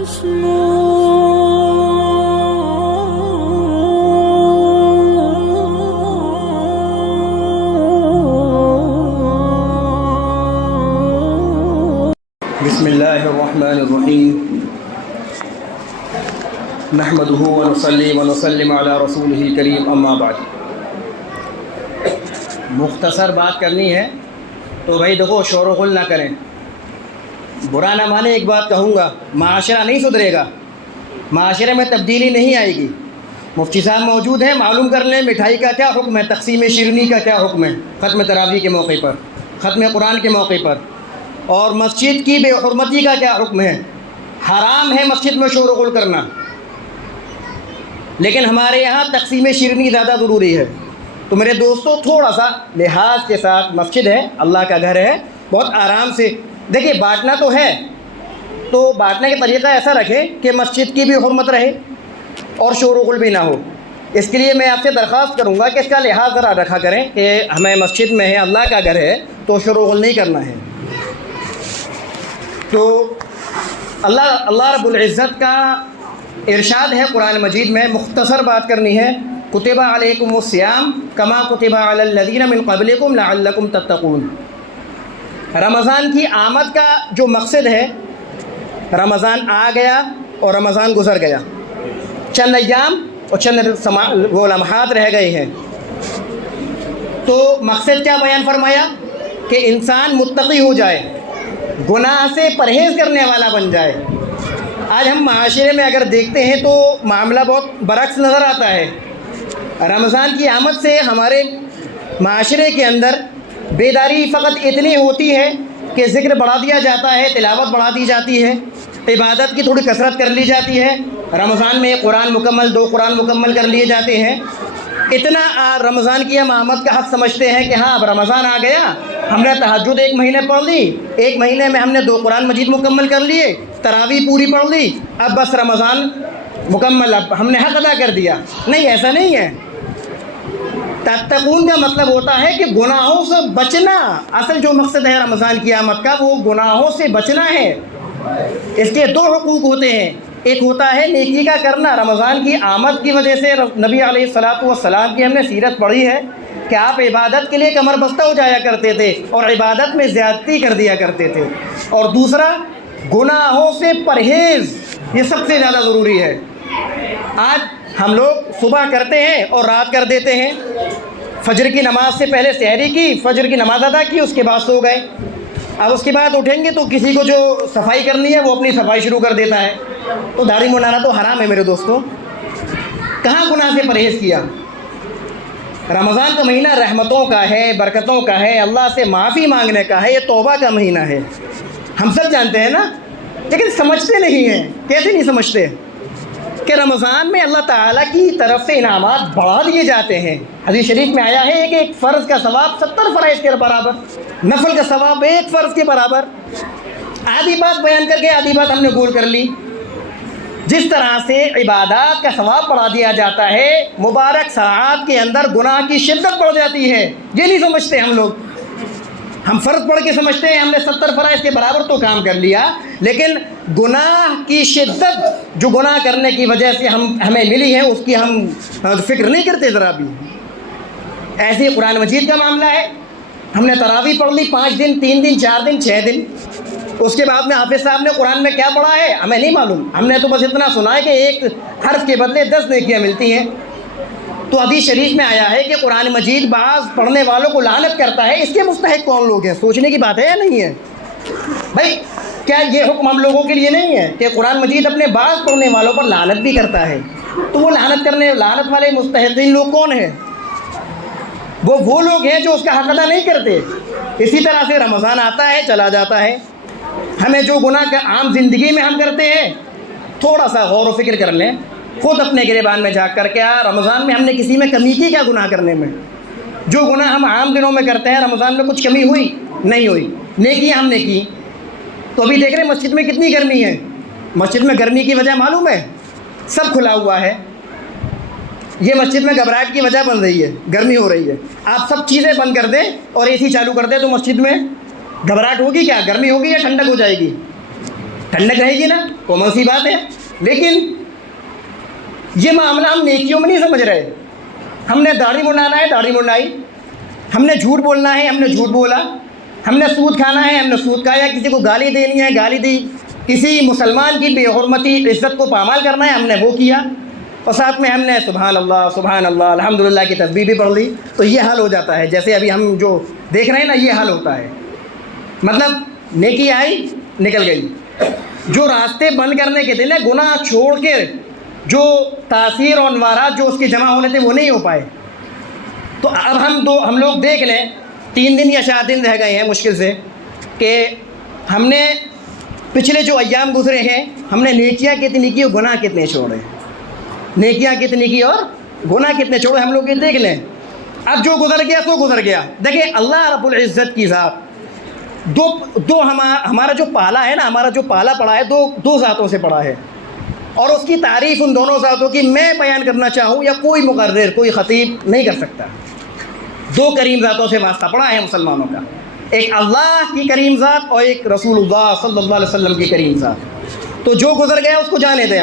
بسم اللہ الرحمن الرحیم نحمدہ ونصلی ونسلم علی رسولہ الکریم اما بعد۔ مختصر بات کرنی ہے تو بھائی دیکھو، شور و غل نہ کریں، برا نہ مانے۔ ایک بات کہوں گا، معاشرہ نہیں سدھرے گا، معاشرے میں تبدیلی نہیں آئے گی۔ مفتی صاحب موجود ہیں، معلوم کر لیں مٹھائی کا کیا حکم ہے، تقسیم شیرنی کا کیا حکم ہے، ختم تراویح کے موقع پر، ختم قرآن کے موقع پر، اور مسجد کی بے حرمتی کا کیا حکم ہے۔ حرام ہے مسجد میں شور و غل کرنا، لیکن ہمارے یہاں تقسیم شیرنی زیادہ ضروری ہے۔ تو میرے دوستوں، تھوڑا سا لحاظ کے ساتھ، مسجد ہے، اللہ کا گھر ہے، بہت آرام سے دیکھیے۔ بانٹنا تو ہے، تو بانٹنے کا طریقہ ایسا رکھیں کہ مسجد کی بھی حرمت رہے اور شور و غل بھی نہ ہو۔ اس کے لیے میں آپ سے درخواست کروں گا کہ اس کا لحاظ ذرا رکھا کریں کہ ہمیں مسجد میں ہے، اللہ کا گھر ہے، تو شور و غل نہیں کرنا ہے۔ تو اللہ رب العزت کا ارشاد ہے قرآن مجید میں، مختصر بات کرنی ہے، کتب علیکم الصیام کما کتب علی الذین من قبلکم لعلکم تتقون۔ رمضان کی آمد کا جو مقصد ہے، رمضان آ گیا اور رمضان گزر گیا، چند ایام اور چند وہ لمحات رہ گئے ہیں، تو مقصد کیا بیان فرمایا کہ انسان متقی ہو جائے، گناہ سے پرہیز کرنے والا بن جائے۔ آج ہم معاشرے میں اگر دیکھتے ہیں تو معاملہ بہت برعکس نظر آتا ہے۔ رمضان کی آمد سے ہمارے معاشرے کے اندر بیداری فقط اتنی ہوتی ہے کہ ذکر بڑھا دیا جاتا ہے، تلاوت بڑھا دی جاتی ہے، عبادت کی تھوڑی کثرت کر لی جاتی ہے۔ رمضان میں قرآن مکمل، 2 قرآن مکمل کر لیے جاتے ہیں۔ اتنا رمضان کی ہم آمد کا حق سمجھتے ہیں کہ ہاں اب رمضان آ گیا، ہم نے تہجد 1 مہینے پڑھ لی، 1 مہینے میں ہم نے 2 قرآن مجید مکمل کر لیے، تراویح پوری پڑھ لی، اب بس رمضان مکمل، اب ہم نے حق ادا کر دیا۔ نہیں، ایسا نہیں ہے۔ تتقون کا مطلب ہوتا ہے کہ گناہوں سے بچنا۔ اصل جو مقصد ہے رمضان کی آمد کا، وہ گناہوں سے بچنا ہے۔ اس کے 2 حقوق ہوتے ہیں، ایک ہوتا ہے نیکی کا کرنا۔ رمضان کی آمد کی وجہ سے نبی علیہ الصلوۃ والسلام کی ہم نے سیرت پڑھی ہے کہ آپ عبادت کے لیے کمر بستہ ہو جایا کرتے تھے اور عبادت میں زیادتی کر دیا کرتے تھے۔ اور دوسرا، گناہوں سے پرہیز، یہ سب سے زیادہ ضروری ہے۔ آج ہم لوگ صبح کرتے ہیں اور رات کر دیتے ہیں۔ فجر کی نماز سے پہلے سحری کی، فجر کی نماز ادا کی، اس کے بعد سو گئے۔ اب اس کے بعد اٹھیں گے تو کسی کو جو صفائی کرنی ہے وہ اپنی صفائی شروع کر دیتا ہے۔ تو داڑھی منڈانا تو حرام ہے میرے دوستوں۔ کہاں گناہ سے پرہیز کیا؟ رمضان کا مہینہ رحمتوں کا ہے، برکتوں کا ہے، اللہ سے معافی مانگنے کا ہے، یہ توبہ کا مہینہ ہے، ہم سب جانتے ہیں نا، لیکن سمجھتے نہیں ہیں۔ کیسے نہیں سمجھتے کہ رمضان میں اللہ تعالیٰ کی طرف سے انعامات بڑھا دیے جاتے ہیں۔ حدیث شریف میں آیا ہے کہ ایک فرض کا ثواب 70 فرائض کے برابر، نفل کا ثواب 1 فرض کے برابر۔ آدھی بات بیان کر کے آدھی بات ہم نے گول کر لی۔ جس طرح سے عبادات کا ثواب بڑھا دیا جاتا ہے، مبارک ساعات کے اندر گناہ کی شدت بڑھ جاتی ہے۔ یہ نہیں سمجھتے ہم لوگ۔ ہم فرض پڑھ کے سمجھتے ہیں ہم نے 70 فرائض کے برابر تو کام کر لیا، لیکن گناہ کی شدت جو گناہ کرنے کی وجہ سے ہمیں ملی ہے، اس کی ہم فکر نہیں کرتے ذرا بھی۔ ایسے ہی قرآن مجید کا معاملہ ہے۔ ہم نے تراویح پڑھ لی 5 دن، 3 دن، 4 دن، 6 دن، اس کے بعد میں حافظ صاحب نے قرآن میں کیا پڑھا ہے ہمیں نہیں معلوم۔ ہم نے تو بس اتنا سنا ہے کہ 1 حرف کے بدلے 10 نیکیاں ملتی ہیں۔ تو حدیث شریف میں آیا ہے کہ قرآن مجید بعض پڑھنے والوں کو لعنت کرتا ہے۔ اس کے مستحق کون لوگ ہیں؟ سوچنے کی بات ہے یا نہیں ہے بھائی؟ کیا یہ حکم ہم لوگوں کے لیے نہیں ہے کہ قرآن مجید اپنے بعض پڑھنے والوں پر لعنت بھی کرتا ہے؟ تو وہ لعنت والے مستحقین لوگ کون ہیں؟ وہ لوگ ہیں جو اس کا حق ادا نہیں کرتے۔ اسی طرح سے رمضان آتا ہے، چلا جاتا ہے، ہمیں جو گناہ عام زندگی میں ہم کرتے ہیں، تھوڑا سا غور و فکر کر لیں خود اپنے گریبان میں جھانک کر کے، رمضان میں ہم نے کسی میں کمی کی کیا گناہ کرنے میں؟ جو گناہ ہم عام دنوں میں کرتے ہیں، رمضان میں کچھ کمی ہوئی؟ نہیں ہوئی۔ نیکیاں ہم نے کی۔ تو ابھی دیکھ رہے ہیں مسجد میں کتنی گرمی ہے۔ مسجد میں گرمی کی وجہ معلوم ہے؟ سب کھلا ہوا ہے۔ یہ مسجد میں گھبراہٹ کی وجہ بن رہی ہے، گرمی ہو رہی ہے۔ آپ سب چیزیں بند کر دیں اور اے سی چالو کر دیں تو مسجد میں گھبراہٹ ہوگی کیا؟ گرمی ہوگی یا ٹھنڈک ہو جائے گی؟ ٹھنڈک رہے گی نا، کامن سی بات ہے. لیکن یہ معاملہ ہم نیکیوں میں نہیں سمجھ رہے. ہم نے داڑھی منڈانا ہے، داڑھی منڈائی. ہم نے جھوٹ بولنا ہے، ہم نے جھوٹ بولا. ہم نے سود کھانا ہے، ہم نے سود کھایا. کسی کو گالی دینی ہے، گالی دی. کسی مسلمان کی بے حرمتی عزت کو پامال کرنا ہے، ہم نے وہ کیا. اور ساتھ میں ہم نے سبحان اللہ سبحان اللہ الحمدللہ کی تسبیح بھی پڑھ لی. تو یہ حال ہو جاتا ہے جیسے ابھی ہم جو دیکھ رہے ہیں نا، یہ حال ہوتا ہے. مطلب نیکی آئی نکل گئی. جو راستے بند کرنے کے تھے نا، گناہ چھوڑ کے جو تاثیر اور انوارات جو اس کے جمع ہونے تھے وہ نہیں ہو پائے. تو اب ہم لوگ دیکھ لیں، 3 دن یا 4 دن رہ گئے ہیں مشکل سے، کہ ہم نے پچھلے جو ایام گزرے ہیں، ہم نے نیکیاں کتنی کی اور گناہ کتنے چھوڑے. نیکیاں کتنی کی اور گناہ کتنے چھوڑے، ہم لوگ یہ دیکھ لیں. اب جو گزر گیا تو گزر گیا. دیکھیں اللہ رب العزت کی ذات دو ہمارا جو پالا ہے نا، ہمارا جو پالا پڑا ہے دو ذاتوں سے پڑا ہے. اور اس کی تعریف ان دونوں ذاتوں کی میں بیان کرنا چاہوں یا کوئی مقرر، کوئی خطیب نہیں کر سکتا. 2 کریم ذاتوں سے واسطہ پڑا ہے مسلمانوں کا. ایک اللہ کی کریم ذات اور ایک رسول اللہ صلی اللہ علیہ وسلم کی کریم ذات. تو جو گزر گیا اس کو جانے دیں.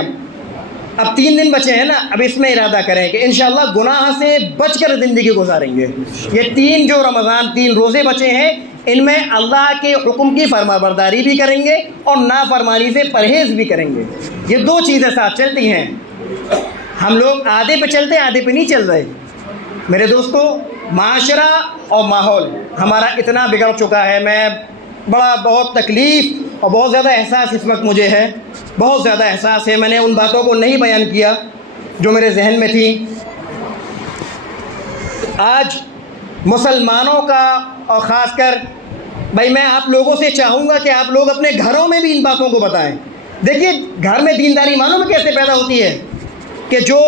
اب 3 دن بچے ہیں نا، اب اس میں ارادہ کریں کہ انشاءاللہ گناہ سے بچ کر زندگی گزاریں گے. یہ 3 جو رمضان 3 روزے بچے ہیں، ان میں اللہ کے حکم کی فرما برداری بھی کریں گے اور نافرمانی سے پرہیز بھی کریں گے. یہ 2 چیزیں ساتھ چلتی ہیں. ہم لوگ آدھے پہ چلتے ہیں، آدھے پہ نہیں چل رہے. میرے دوستو، معاشرہ اور ماحول ہمارا اتنا بگڑ چکا ہے. میں بہت تکلیف اور بہت زیادہ احساس اس وقت مجھے ہے، بہت زیادہ احساس ہے. میں نے ان باتوں کو نہیں بیان کیا جو میرے ذہن میں تھی. آج مسلمانوں کا اور خاص کر بھائی میں آپ لوگوں سے چاہوں گا کہ آپ لوگ اپنے گھروں میں بھی ان باتوں کو بتائیں. دیکھیے گھر میں دینداری معلوم ہے کیسے پیدا ہوتی ہے کہ جو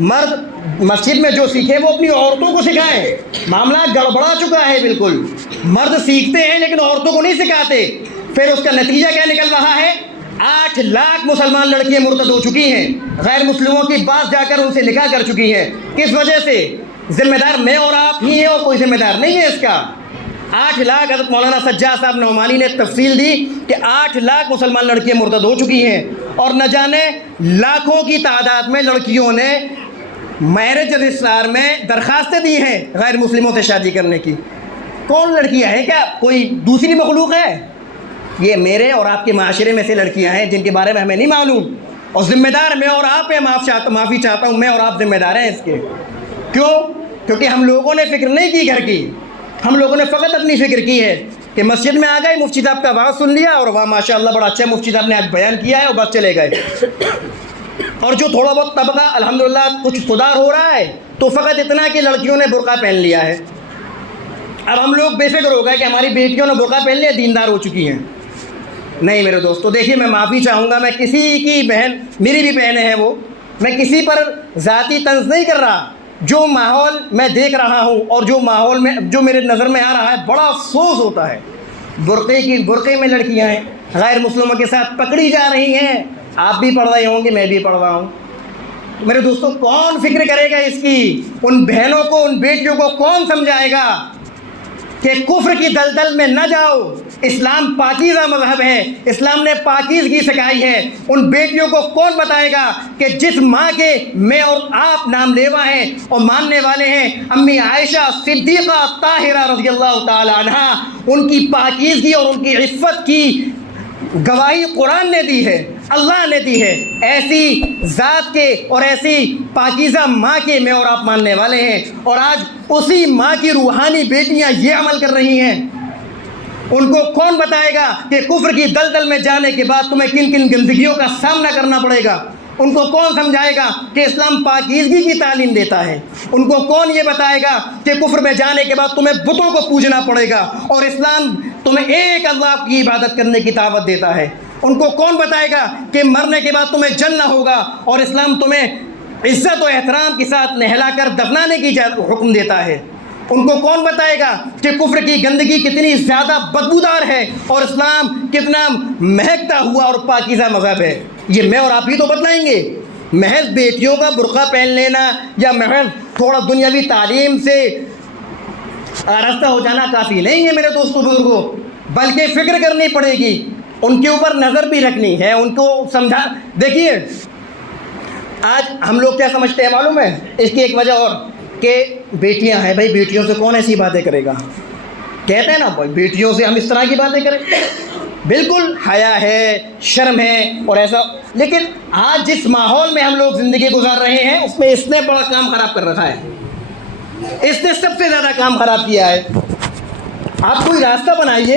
مرد مسجد میں جو سیکھے وہ اپنی عورتوں کو سکھائیں. معاملہ گڑبڑا چکا ہے بالکل. مرد سیکھتے ہیں لیکن عورتوں کو نہیں سکھاتے. پھر اس کا نتیجہ کیا نکل رہا ہے؟ 8 لاکھ مسلمان لڑکیاں مرتد ہو چکی ہیں. غیر مسلموں کی پاس جا کر ان سے نکاح کر چکی ہیں. کس وجہ سے؟ ذمہ دار میں اور آپ ہی ہیں اور کوئی ذمہ دار نہیں ہے اس کا. 8 لاکھ، حضرت مولانا سجاد صاحب نعمانی نے تفصیل دی کہ 8 لاکھ مسلمان لڑکیاں مرتد ہو چکی ہیں. اور نہ جانے لاکھوں کی تعداد میں لڑکیوں نے میرج رجسٹرار میں درخواستیں دی ہیں غیر مسلموں سے شادی کرنے کی. کون لڑکیاں ہیں؟ کیا کوئی دوسری مخلوق ہے؟ یہ میرے اور آپ کے معاشرے میں سے لڑکیاں ہیں جن کے بارے میں ہمیں نہیں معلوم. اور ذمہ دار میں اور آپ ہیں. معافی چاہتا ہوں، میں اور آپ ذمہ دار ہیں اس کے. کیوں؟ کیونکہ ہم لوگوں نے فکر نہیں کی گھر کی. ہم لوگوں نے فقط اپنی فکر کی ہے کہ مسجد میں آ گئے، مفتی صاحب کا واعظ سن لیا اور وہاں ماشاء اللہ بڑا اچھا مفتی صاحب نے آج بیان کیا ہے اور بس چلے گئے. اور جو تھوڑا بہت طبقہ الحمدللہ کچھ سدھار ہو رہا ہے تو فقط اتنا کہ لڑکیوں نے برقع پہن لیا ہے. اب ہم لوگ بے فکر ہو گئے کہ ہماری بیٹیوں نے برقع پہن لیا، دیندار ہو چکی ہیں. نہیں میرے دوستو، دیکھیے میں معافی چاہوں گا. میں کسی کی بہن، میری بھی بہنیں ہیں وہ، میں کسی پر ذاتی طنز نہیں کر رہا. جو ماحول میں دیکھ رہا ہوں اور جو ماحول میں جو میرے نظر میں آ رہا ہے، بڑا افسوس ہوتا ہے. برقعے میں لڑکیاں ہیں، غیر مسلموں کے ساتھ پکڑی جا رہی ہیں. آپ بھی پڑھ رہے ہوں گے، میں بھی پڑھ رہا ہوں. میرے دوستو کون فکر کرے گا اس کی؟ ان بہنوں کو، ان بیٹیوں کو کون سمجھائے گا کہ کفر کی دلدل میں نہ جاؤ؟ اسلام پاکیزہ مذہب ہے، اسلام نے پاکیزگی سکھائی ہے. ان بیٹیوں کو کون بتائے گا کہ جس ماں کے میں اور آپ نام لیوا ہیں اور ماننے والے ہیں، امی عائشہ صدیقہ طاہرہ رضی اللہ تعالی عنہا، ان کی پاکیزگی اور ان کی عفت کی گواہی قرآن نے دی ہے، اللہ نے دی ہے. ایسی ذات کے اور ایسی پاکیزہ ماں کے میں اور آپ ماننے والے ہیں، اور آج اسی ماں کی روحانی بیٹیاں یہ عمل کر رہی ہیں. ان کو کون بتائے گا کہ کفر کی دلدل میں جانے کے بعد تمہیں کن کن گندگیوں کا سامنا کرنا پڑے گا؟ ان کو کون سمجھائے گا کہ اسلام پاکیزگی کی تعلیم دیتا ہے؟ ان کو کون یہ بتائے گا کہ کفر میں جانے کے بعد تمہیں بتوں کو پوجنا پڑے گا اور اسلام تمہیں ایک اللہ کی عبادت کرنے کی دعوت دیتا ہے؟ ان کو کون بتائے گا کہ مرنے کے بعد تمہیں جلنا ہوگا اور اسلام تمہیں عزت و احترام کے ساتھ نہلا کر دفنانے کی حکم دیتا ہے؟ ان کو کون بتائے گا کہ کفر کی گندگی کتنی زیادہ بدبودار ہے اور اسلام کتنا مہکتا ہوا اور پاکیزہ مذہب ہے؟ یہ میں اور آپ ہی تو بتلائیں گے. محض بیٹیوں کا برقع پہن لینا یا محض تھوڑا دنیاوی تعلیم سے آراستہ ہو جانا کافی نہیں ہے میرے دوستوں بزرگوں، بلکہ فکر کرنی پڑے گی ان کے اوپر نظر بھی رکھنی ہے، ان کو سمجھا. دیکھیے آج ہم لوگ کیا سمجھتے ہیں معلوم ہے؟ اس کی ایک وجہ اور کہ بیٹیاں ہیں، بھائی بیٹیوں سے کون ایسی باتیں کرے گا؟ کہتے ہیں نا بھائی بیٹیوں سے ہم اس طرح کی باتیں کریں. بالکل حیا ہے، شرم ہے اور ایسا. لیکن آج جس ماحول میں ہم لوگ زندگی گزار رہے ہیں اس میں اس نے بڑا کام خراب کر رکھا ہے، اس نے سب سے زیادہ کام خراب کیا ہے. آپ کوئی راستہ بنائیے،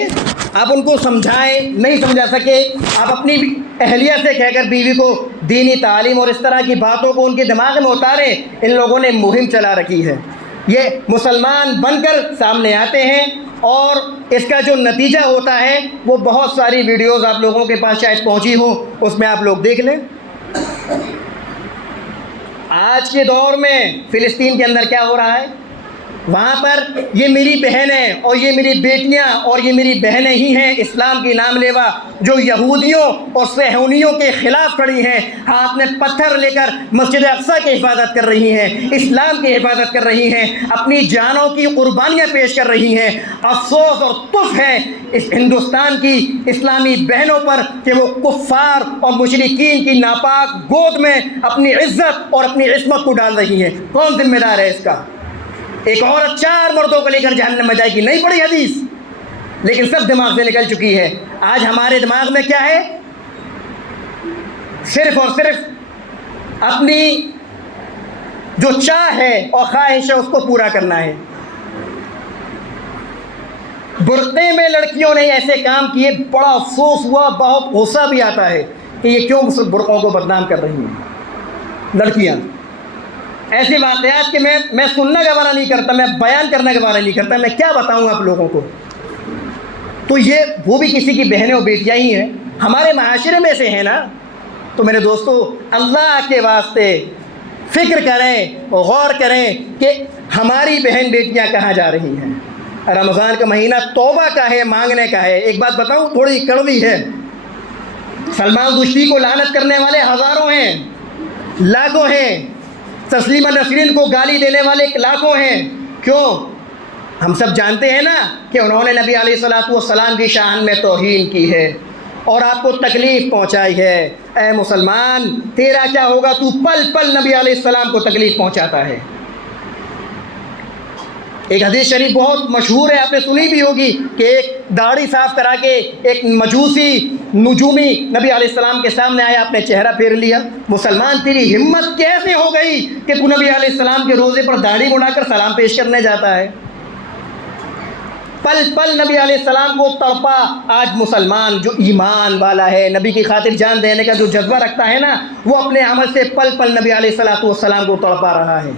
آپ ان کو سمجھائیں، نہیں سمجھا سکے آپ اپنی اہلیہ سے کہہ کر بیوی کو دینی تعلیم اور اس طرح کی باتوں کو ان کے دماغ میں اتاریں. ان لوگوں نے مہم چلا رکھی ہے، یہ مسلمان بن کر سامنے آتے ہیں اور اس کا جو نتیجہ ہوتا ہے وہ بہت ساری ویڈیوز آپ لوگوں کے پاس شاید پہنچی ہوں، اس میں آپ لوگ دیکھ لیں. آج کے دور میں فلسطین کے اندر کیا ہو رہا ہے؟ وہاں پر یہ میری بہنیں اور یہ میری بیٹیاں اور یہ میری بہنیں ہی ہیں اسلام کی نام لیوا جو یہودیوں اور صہیونیوں کے خلاف کھڑی ہیں، ہاتھ میں پتھر لے کر مسجد اقصیٰ کی حفاظت کر رہی ہیں، اسلام کی حفاظت کر رہی ہیں، اپنی جانوں کی قربانیاں پیش کر رہی ہیں. افسوس اور تف ہے اس ہندوستان کی اسلامی بہنوں پر کہ وہ کفار اور مشرکین کی ناپاک گود میں اپنی عزت اور اپنی عصمت کو ڈال رہی ہیں. کون ذمہ دار ہے اس کا؟ ایک عورت 4 مردوں کو لے کر جہنم میں جائے گی، نہیں پڑھی حدیث، لیکن سب دماغ سے نکل چکی ہے. آج ہمارے دماغ میں کیا ہے؟ صرف اور صرف اپنی جو چاہ ہے اور خواہش ہے اس کو پورا کرنا ہے. برقعے میں لڑکیوں نے ایسے کام کیے، بڑا افسوس ہوا، بہت غصہ بھی آتا ہے کہ یہ کیوں برقعوں کو بدنام کر رہی ہیں لڑکیاں. ایسے واقعات کہ میں سننا گوارہ نہیں کرتا، میں بیان کرنا گوارہ نہیں کرتا، میں کیا بتاؤں آپ لوگوں کو. تو یہ وہ بھی کسی کی بہنیں اور بیٹیاں ہی ہیں، ہمارے معاشرے میں سے ہیں نا. تو میرے دوستو اللہ کے واسطے فکر کریں، غور کریں کہ ہماری بہن بیٹیاں کہاں جا رہی ہیں. رمضان کا مہینہ توبہ کا ہے، مانگنے کا ہے. ایک بات بتاؤں تھوڑی کڑوی ہے، سلمان رشدی کو لعنت کرنے والے ہزاروں ہیں، لاکھوں ہیں، تسلیمہ نسرین کو گالی دینے والے لاکھوں ہیں. کیوں؟ ہم سب جانتے ہیں نا کہ انہوں نے نبی علیہ السلام کی شان میں توہین کی ہے اور آپ کو تکلیف پہنچائی ہے. اے مسلمان تیرا کیا ہوگا؟ تو پل پل نبی علیہ السلام کو تکلیف پہنچاتا ہے. ایک حدیث شریف بہت مشہور ہے، آپ نے سنی بھی ہوگی کہ ایک داڑھی صاف کرا کے ایک مجوسی نجومی نبی علیہ السلام کے سامنے آیا، اپنے چہرہ پھیر لیا. مسلمان تیری ہمت کیسے ہو گئی کہ تو نبی علیہ السلام کے روزے پر داڑھی بڑھا کر سلام پیش کرنے جاتا ہے؟ پل پل نبی علیہ السلام کو تڑپا. آج مسلمان جو ایمان والا ہے، نبی کی خاطر جان دینے کا جو جذبہ رکھتا ہے نا، وہ اپنے عمل سے پل پل نبی علیہ السلام کو تڑپا رہا ہے،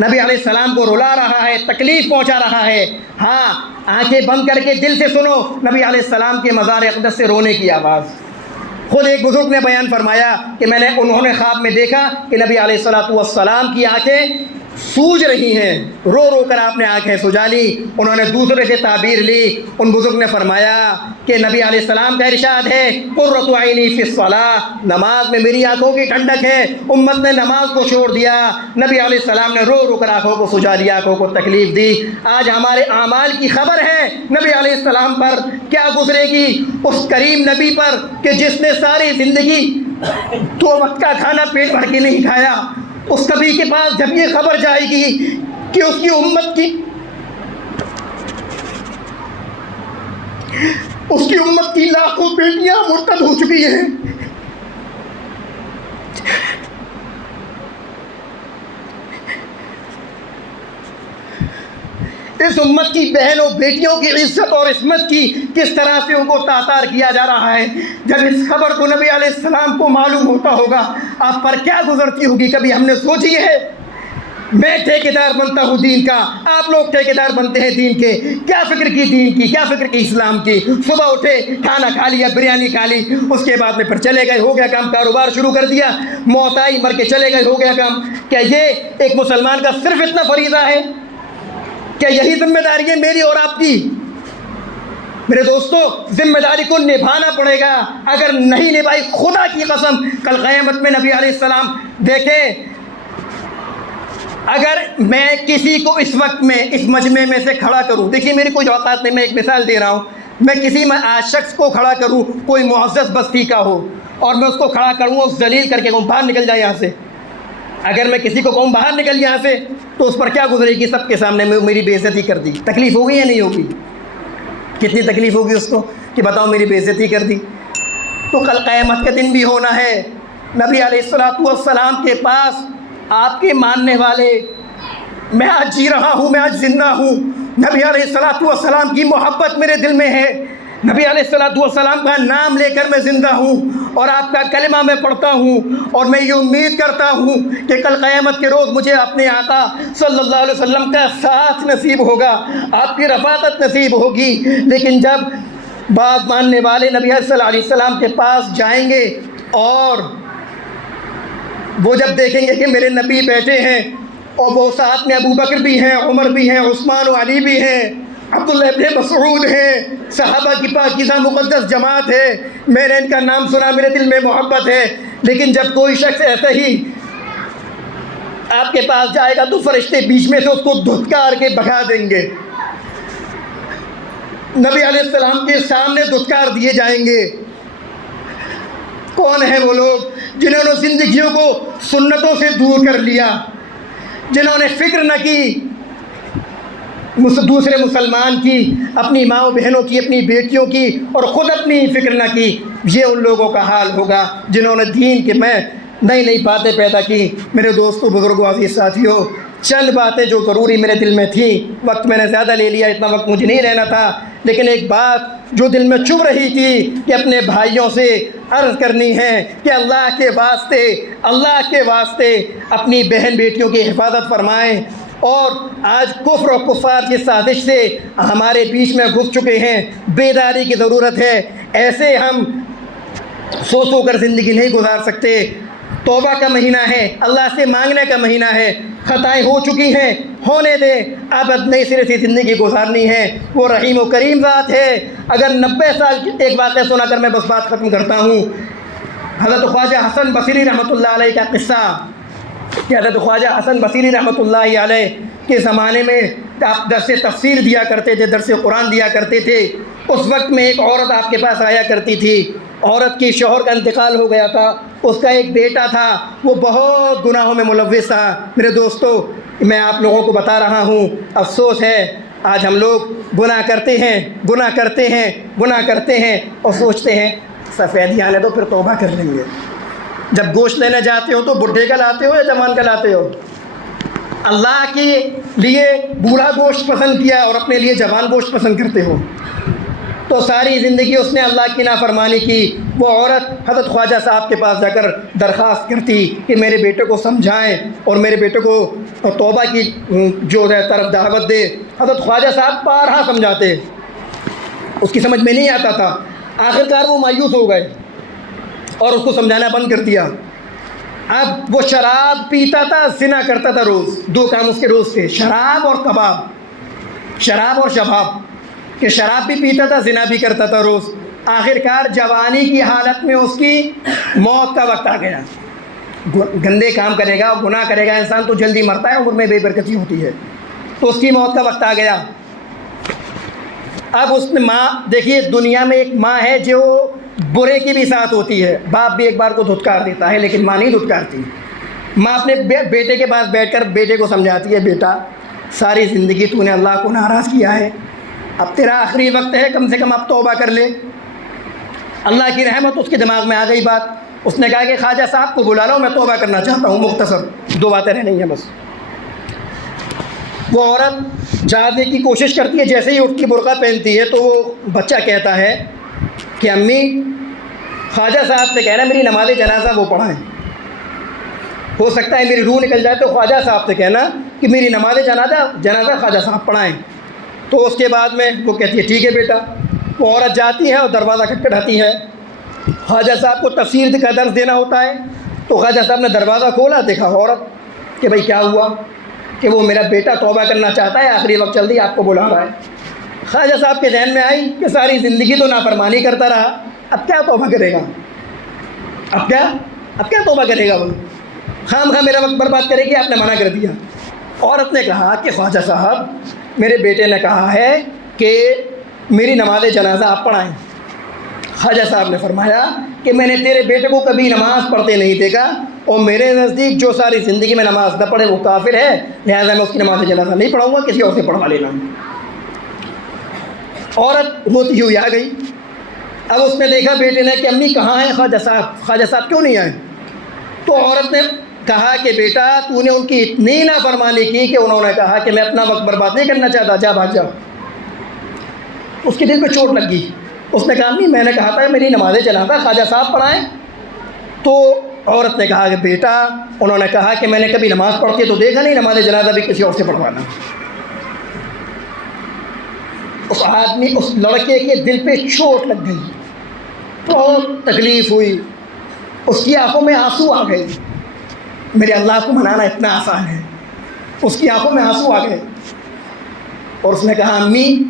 نبی علیہ السلام کو رلا رہا ہے، تکلیف پہنچا رہا ہے. ہاں آنکھیں بند کر کے دل سے سنو نبی علیہ السلام کے مزار اقدس سے رونے کی آواز. خود ایک بزرگ نے بیان فرمایا کہ انہوں نے خواب میں دیکھا کہ نبی علیہ السلام کی آنکھیں سوج رہی ہیں، رو رو کر آپ نے آنکھیں سجا لی. انہوں نے دوسرے سے تعبیر لی. ان بزرگ نے فرمایا کہ نبی علیہ السلام کا ارشاد ہے قرۃ عینی فی الصلاۃ، نماز میں میری آنکھوں کی ٹھنڈک ہے. امت نے نماز کو چھوڑ دیا، نبی علیہ السلام نے رو رو کر آنکھوں کو سجا لیا، آنکھوں کو تکلیف دی. آج ہمارے اعمال کی خبر ہے نبی علیہ السلام پر کیا گزرے گی، اس کریم نبی پر کہ جس نے ساری زندگی 2 وقت کا کھانا پیٹ بھر کے نہیں کھایا. اس نبی کے پاس جب یہ خبر جائے گی کہ اس کی امت کی لاکھوں بیٹیاں مرتد ہو چکی ہیں، اس امت کی بہنوں بیٹیوں کی عزت اور عصمت کی کس طرح سے ان کو تاطار کیا جا رہا ہے. جب اس خبر کو نبی علیہ السلام کو معلوم ہوتا ہوگا آپ پر کیا گزرتی ہوگی؟ کبھی ہم نے سوچی ہے؟ میں ٹھیکیدار بنتا ہوں دین کا، آپ لوگ ٹھیکیدار بنتے ہیں دین کے. کیا فکر کی دین کی، کیا فکر کی اسلام کی؟ صبح اٹھے کھانا کھا لیا، بریانی کھا لی، اس کے بعد میں پھر چلے گئے، ہو گیا کام، کاروبار شروع کر دیا، موت آئی مر کے چلے گئے، ہو گیا کام. کیا یہ ایک مسلمان کا صرف اتنا فریضہ ہے؟ کیا یہی ذمہ داری ہے میری اور آپ کی؟ میرے دوستو ذمہ داری کو نبھانا پڑے گا. اگر نہیں نبھائی خدا کی قسم کل قیامت میں نبی علیہ السلام دیکھیں، اگر میں کسی کو اس وقت میں اس مجمع میں سے کھڑا کروں، دیکھیے میری کوئی اوقات نہیں، میں ایک مثال دے رہا ہوں. میں کسی شخص کو کھڑا کروں، کوئی معزز بستی کا ہو، اور میں اس کو کھڑا کروں، اس ذلیل کر کے کہوں باہر نکل جائے یہاں سے، اگر میں کسی کو کہوں باہر نکل یہاں سے تو اس پر کیا گزرے گی؟ سب کے سامنے میری بے عزتی کر دی۔ تکلیف ہوگی یا نہیں ہوگی؟ کتنی تکلیف ہوگی اس کو کہ بتاؤ میری بے عزتی کر دی۔ تو کل قیامت کا دن بھی ہونا ہے، نبی علیہ السلام کے پاس آپ کے ماننے والے، میں آج جی رہا ہوں، میں آج زندہ ہوں، نبی علیہ السلام کی محبت میرے دل میں ہے، نبی علیہ السلام کا نام لے کر میں زندہ ہوں اور آپ کا کلمہ میں پڑھتا ہوں، اور میں یہ امید کرتا ہوں کہ کل قیامت کے روز مجھے اپنے آقا صلی اللہ علیہ وسلم کا ساتھ نصیب ہوگا، آپ کی رفاقت نصیب ہوگی۔ لیکن جب بعض ماننے والے نبی صلی اللہ علیہ وسلم کے پاس جائیں گے اور وہ جب دیکھیں گے کہ میرے نبی بیٹھے ہیں اور وہ ساتھ میں ابو بکر بھی ہیں، عمر بھی ہیں، عثمان و علی بھی ہیں، عبداللہ ابن مسعود ہیں، صحابہ کی پاکیزہ مقدس جماعت ہے، میں نے ان کا نام سنا، میرے دل میں محبت ہے، لیکن جب کوئی شخص ایسا ہی آپ کے پاس جائے گا تو فرشتے بیچ میں سے اس کو دھتکار کے بھگا دیں گے، نبی علیہ السلام کے سامنے دھتکار دیے جائیں گے۔ کون ہیں وہ لوگ جنہوں نے زندگیوں کو سنتوں سے دور کر لیا، جنہوں نے فکر نہ کی دوسرے مسلمان کی، اپنی ماں و بہنوں کی، اپنی بیٹیوں کی، اور خود اپنی فکر نہ کی؟ یہ ان لوگوں کا حال ہوگا جنہوں نے دین کے میں نئی نئی باتیں پیدا کی۔ میرے دوستوں، بزرگوں، عزیز ساتھیوں، چند باتیں جو ضروری میرے دل میں تھیں، وقت میں نے زیادہ لے لیا، اتنا وقت مجھے نہیں رہنا تھا، لیکن ایک بات جو دل میں چبھ رہی تھی کہ اپنے بھائیوں سے عرض کرنی ہے کہ اللہ کے واسطے اپنی بہن بیٹیوں کی حفاظت فرمائیں۔ اور آج کفر و کفار کی سازش سے ہمارے بیچ میں گھس چکے ہیں، بیداری کی ضرورت ہے، ایسے ہم سو کر زندگی نہیں گزار سکتے۔ توبہ کا مہینہ ہے، اللہ سے مانگنے کا مہینہ ہے، خطائیں ہو چکی ہیں، ہونے دیں، اب نئی سرے سے زندگی گزارنی ہے۔ وہ رحیم و کریم ذات ہے۔ اگر 90 سال ایک واقعہ سنا کر میں بس بات ختم کرتا ہوں، حضرت خواجہ حسن بصری رحمۃ اللہ علیہ کا قصہ کہ حضرت خواجہ حسن بصری رحمۃ اللہ علیہ کے زمانے میں آپ درس تفسیر دیا کرتے تھے، درس قرآن دیا کرتے تھے۔ اس وقت میں ایک عورت آپ کے پاس آیا کرتی تھی، عورت کی شوہر کا انتقال ہو گیا تھا، اس کا ایک بیٹا تھا، وہ بہت گناہوں میں ملوث تھا۔ میرے دوستو، میں آپ لوگوں کو بتا رہا ہوں، افسوس ہے آج ہم لوگ گناہ کرتے ہیں اور سوچتے ہیں سفیدی آنے دو پھر توبہ کر لیں گے۔ جب گوشت لینے جاتے ہو تو بڈھے کا لاتے ہو یا جوان کا لاتے ہو؟ اللہ کے لیے بوڑھا گوشت پسند کیا اور اپنے لیے جوان گوشت پسند کرتے ہو، تو ساری زندگی اس نے اللہ کی نافرمانی کی۔ وہ عورت حضرت خواجہ صاحب کے پاس جا کر درخواست کرتی کہ میرے بیٹے کو سمجھائیں اور میرے بیٹے کو توبہ کی جو ہے طرف دعوت دے۔ حضرت خواجہ صاحب بارہا سمجھاتے، اس کی سمجھ میں نہیں آتا تھا، آخرکار وہ مایوس ہو گئے اور اس کو سمجھانا بند کر دیا۔ اب وہ شراب پیتا تھا، زنا کرتا تھا، روز دو کام اس کے روز تھے، شراب اور کباب، شراب اور شباب، کہ شراب بھی پیتا تھا، زنا بھی کرتا تھا روز۔ آخرکار جوانی کی حالت میں اس کی موت کا وقت آ گیا۔ گندے کام کرے گا، گناہ کرے گا انسان تو جلدی مرتا ہے، عمر میں بے برکتی ہوتی ہے، تو اس کی موت کا وقت آ گیا۔ اب اس میں ماں، دیکھیے دنیا میں ایک ماں ہے جو برے کی بھی ساتھ ہوتی ہے، باپ بھی ایک بار کو دھتکار دیتا ہے لیکن ماں نہیں دھتکارتی۔ ماں اپنے بیٹے کے پاس بیٹھ کر بیٹے کو سمجھاتی ہے، بیٹا ساری زندگی تو نے اللہ کو ناراض کیا ہے، اب تیرا آخری وقت ہے، کم سے کم اب توبہ کر لے۔ اللہ کی رحمت، اس کے دماغ میں آ گئی بات، اس نے کہا کہ خواجہ صاحب کو بلا لو، میں توبہ کرنا چاہتا ہوں، مختصر دو باتیں رہنی ہیں بس۔ وہ عورت جانے کی کوشش کرتی ہے، جیسے ہی اٹھ کی برقع پہنتی ہے تو وہ بچہ کہتا ہے کہ امی خواجہ صاحب سے کہنا میری نماز جنازہ وہ پڑھائیں، ہو سکتا ہے میری روح نکل جائے تو خواجہ صاحب سے کہنا کہ میری نماز جنازہ خواجہ صاحب پڑھائیں۔ تو اس کے بعد میں وہ کہتی ہے ٹھیک ہے بیٹا۔ وہ عورت جاتی ہے اور دروازہ کھٹکھٹاتی ہے، خواجہ صاحب کو تفسیر کا درس دینا ہوتا ہے، تو خواجہ صاحب نے دروازہ کھولا، دیکھا عورت کہ بھئی کیا ہوا، کہ وہ میرا بیٹا توبہ کرنا چاہتا ہے، آخری وقت جلدی آپ کو بلا رہا ہے۔ خواجہ صاحب کے ذہن میں آئی کہ ساری زندگی تو نافرمانی کرتا رہا، اب کیا توبہ کرے گا، اب کیا توبہ کرے گا، وہ خام خواہ میرا وقت برباد کرے گی، آپ نے منع کر دیا۔ عورت نے کہا کہ خواجہ صاحب میرے بیٹے نے کہا ہے کہ میری نماز جنازہ آپ پڑھائیں۔ خواجہ صاحب نے فرمایا کہ میں نے تیرے بیٹے کو کبھی نماز پڑھتے نہیں دیکھا، اور میرے نزدیک جو ساری زندگی میں نماز نہ پڑھے وہ کافر ہے، لہٰذا میں اس کی نماز جنازہ نہیں پڑھاؤں گا، کسی اور سے پڑھوا لینا۔ عورت روتی ہوئی آ گئی۔ اب اس نے دیکھا بیٹے نے کہ امی کہاں ہیں خواجہ صاحب کیوں نہیں آئے؟ تو عورت نے کہا کہ بیٹا تو نے ان کی اتنی نافرمانی کی کہ انہوں نے کہا کہ میں اپنا وقت برباد نہیں کرنا چاہتا، جا بھاگ جا۔ اس کے دل پہ چوٹ لگ گئی۔ اس نے کہا امی میں نے کہا تھا میری نماز جنازہ خواجہ صاحب پڑھائیں۔ تو عورت نے کہا کہ بیٹا انہوں نے کہا کہ میں نے کبھی نماز پڑھتے تو دیکھا نہیں، نماز جنازہ بھی کسی اور سے پڑھوانا۔ اس لڑکے کے دل پہ چوٹ لگ گئی، بہت تکلیف ہوئی، اس کی آنکھوں میں آنسو آ گئے۔ میرے اللہ کو منانا اتنا آسان ہے، اس کی آنکھوں میں آنسو آ گئے، اور اس نے کہا امی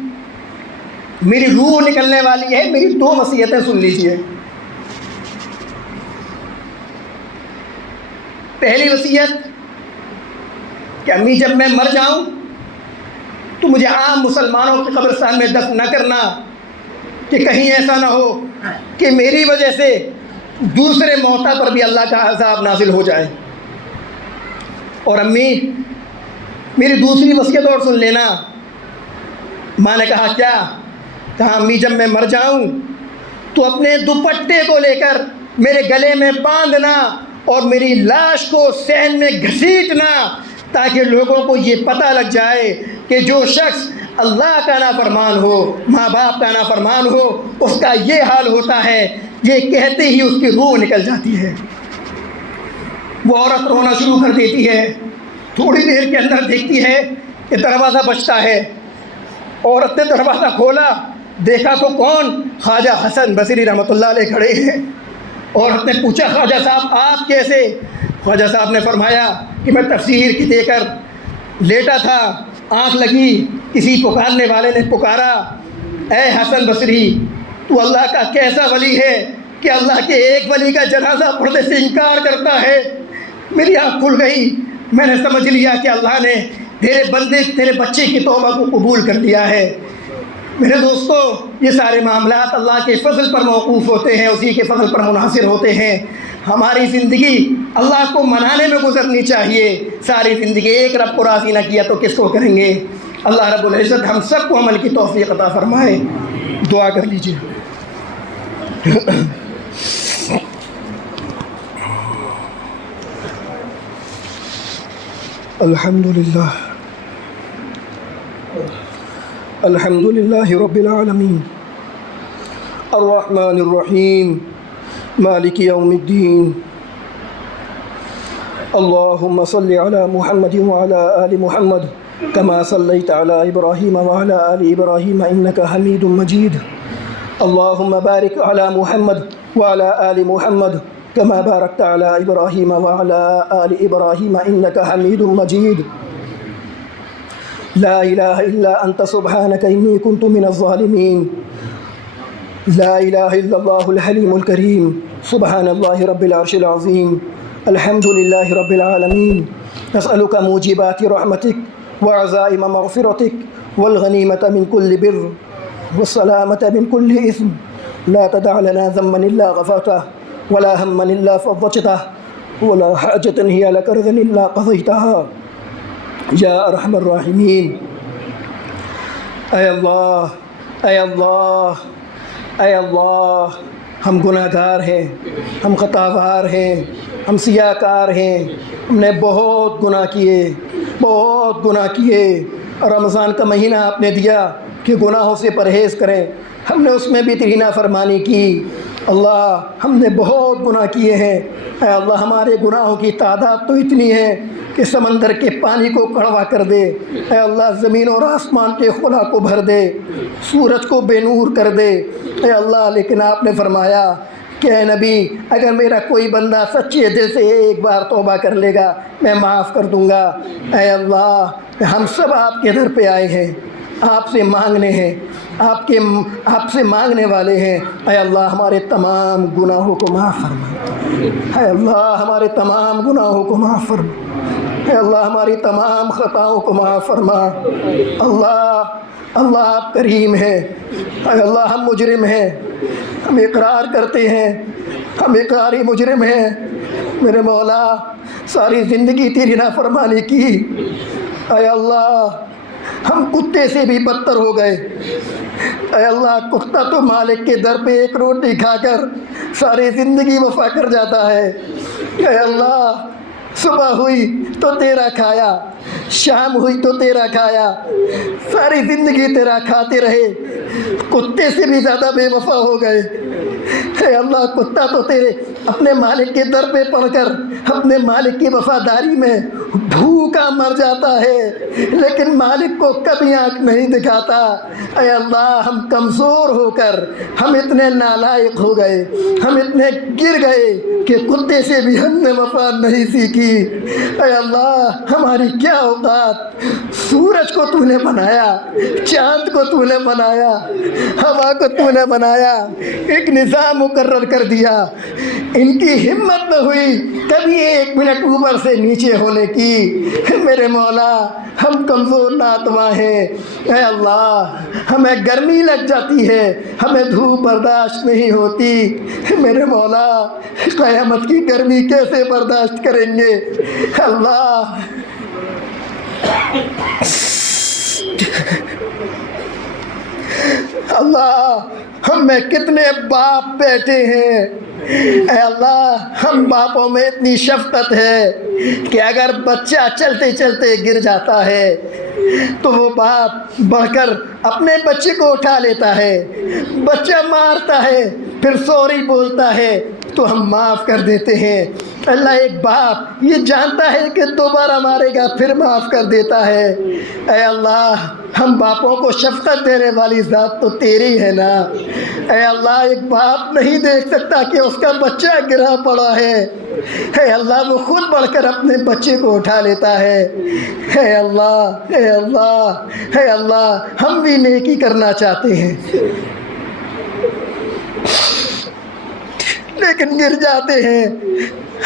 میری روح نکلنے والی ہے، میری 2 وصیتیں سن لیجیے۔ پہلی وصیت کہ امی جب میں مر جاؤں تو مجھے عام مسلمانوں کے قبرستان میں دفن نہ کرنا، کہ کہیں ایسا نہ ہو کہ میری وجہ سے دوسرے موتا پر بھی اللہ کا عذاب نازل ہو جائے۔ اور امی میری دوسری وصیت اور سن لینا۔ ماں نے کہا کیا؟ کہا امی جب میں مر جاؤں تو اپنے دوپٹے کو لے کر میرے گلے میں باندھنا اور میری لاش کو صحن میں گھسیٹنا، تاکہ لوگوں کو یہ پتہ لگ جائے کہ جو شخص اللہ کا نافرمان ہو، ماں باپ کا نافرمان ہو، اس کا یہ حال ہوتا ہے۔ یہ کہتے ہی اس کی روح نکل جاتی ہے، وہ عورت رونا شروع کر دیتی ہے۔ تھوڑی دیر کے اندر دیکھتی ہے کہ دروازہ بجتا ہے۔ عورت نے دروازہ کھولا، دیکھا تو کون؟ خواجہ حسن بصری رحمۃ اللہ علیہ کھڑے ہیں۔ عورت نے پوچھا خواجہ صاحب آپ کیسے؟ خواجہ صاحب نے فرمایا کہ میں تفسیر کی دے کر لیٹا تھا، آنکھ لگی، کسی پکارنے والے نے پکارا، اے حسن بصری تو اللہ کا کیسا ولی ہے کہ اللہ کے ایک ولی کا جنازہ پڑھنے سے انکار کرتا ہے؟ میری آنکھ کھل گئی، میں نے سمجھ لیا کہ اللہ نے تیرے بچے کی توبہ کو قبول کر لیا ہے۔ میرے دوستو یہ سارے معاملات اللہ کے فضل پر موقوف ہوتے ہیں، اسی کے فضل پر منحصر ہوتے ہیں۔ ہماری زندگی اللہ کو منانے میں گزرنی چاہیے۔ ساری زندگی ایک رب کو راضی نہ کیا تو کس کو کریں گے؟ اللہ رب العزت ہم سب کو عمل کی توفیق عطا فرمائے۔ دعا کر لیجیے۔ الحمدللہ رب العالمین الرحمن الرحیم مالک یوم الدین اللہم صل علی محمد وعلی آل محمد کما صلیت علی ابراہیم وعلی آل ابراہیم انکا حمید مجید اللہم بارک علی محمد وعلی آل محمد کما بارکت علی ابراہیم وعلی آل ابراہیم انکا حمید مجید لا الہ الا انت سبحانک انی کنت من الظالمین لا الہ الا اللہ الحلیم الکریم سبحان اللہ رب العرش العظیم الحمد للہ رب العالمین نسألک موجبات رحمتک وعزائم مغفرتک والغنیمة من كل بر والسلامة من كل إثم لا تدع لنا ذنبا إلا غفرته ولا هما إلا فرجته ولا حاجة هي لك رضا إلا قضيتها یا ارحم الراحمین۔ اے اللہ اے اللہ اے اللہ ہم گناہ گار ہیں، ہم خطا کار ہیں، ہم سیاہ کار ہیں، ہم نے بہت گناہ کیے۔ رمضان کا مہینہ آپ نے دیا کہ گناہوں سے پرہیز کریں، ہم نے اس میں بھی تیری نافرمانی کی۔ اللہ ہم نے بہت گناہ کیے ہیں، اے اللہ ہمارے گناہوں کی تعداد تو اتنی ہے کہ سمندر کے پانی کو کڑوا کر دے، اے اللہ زمین اور آسمان کے خلا کو بھر دے، سورج کو بے نور کر دے، اے اللہ۔ لیکن آپ نے فرمایا کہ اے نبی اگر میرا کوئی بندہ سچے دل سے ایک بار توبہ کر لے گا میں معاف کر دوں گا۔ اے اللہ ہم سب آپ کے در پہ آئے ہیں، آپ سے مانگنے ہیں، آپ سے مانگنے والے ہیں۔ اے اللہ ہمارے تمام گناہوں کو معاف فرما، اے اللہ ہمارے تمام گناہوں کو معاف فرما، اے اللہ ہماری تمام خطاؤں کو معاف فرما۔ اللہ اللہ آپ کریم ہیں، اے اللہ ہم مجرم ہیں، ہم اقرار کرتے ہیں ہم اقراری مجرم ہیں، میرے مولا ساری زندگی تیری نافرمانی کی، اے اللہ ہم کتے سے بھی بدتر ہو گئے، اے اللہ کتا تو مالک کے در پہ ایک روٹی کھا کر ساری زندگی وفا کر جاتا ہے، اے اللہ صبح ہوئی تو تیرا کھایا، شام ہوئی تو تیرا کھایا، ساری زندگی تیرا کھاتے رہے، کتے سے بھی زیادہ بے وفا ہو گئے، اے اللہ کتا تو تیرے اپنے مالک کے در پہ پڑھ کر اپنے مالک کی وفاداری میں بھوکا مر جاتا ہے، لیکن مالک کو کبھی آنکھ نہیں دکھاتا، اے اللہ ہم کمزور ہو کر ہم اتنے نالائق ہو گئے، ہم اتنے گر گئے کہ کتے سے بھی ہم نے وفا نہیں سیکھی، اے اللہ ہماری کیا اوقات، سورج کو تو نے بنایا، چاند کو تو نے بنایا، ہوا کو تو نے بنایا، ایک نظام مقرر کر دیا، ان کی ہمت نہ ہوئی کبھی ایک منٹ اوپر سے نیچے ہونے کی، میرے مولا ہم کمزور ناتواں ہیں، اے اللہ ہمیں گرمی لگ جاتی ہے، ہمیں دھوپ برداشت نہیں ہوتی، میرے مولا قیامت کی گرمی کیسے برداشت کریں گے، اللہ اللہ ہم میں کتنے باپ بیٹے ہیں، اے اللہ ہم باپوں میں اتنی شفقت ہے کہ اگر بچہ چلتے چلتے گر جاتا ہے تو وہ باپ بڑھ کر اپنے بچے کو اٹھا لیتا ہے، بچہ مارتا ہے پھر سوری بولتا ہے تو ہم معاف کر دیتے ہیں، اللہ ایک باپ یہ جانتا ہے کہ دوبارہ مارے گا پھر معاف کر دیتا ہے، اے اللہ ہم باپوں کو شفقت دینے والی ذات تو تیری ہے نا، اے اللہ ایک باپ نہیں دیکھ سکتا کہ اس کا بچہ گرا پڑا ہے، اے اللہ وہ خود بڑھ کر اپنے بچے کو اٹھا لیتا ہے، اے اللہ اے اللہ اے اللہ ہم بھی نیکی کرنا چاہتے ہیں لیکن گر جاتے ہیں،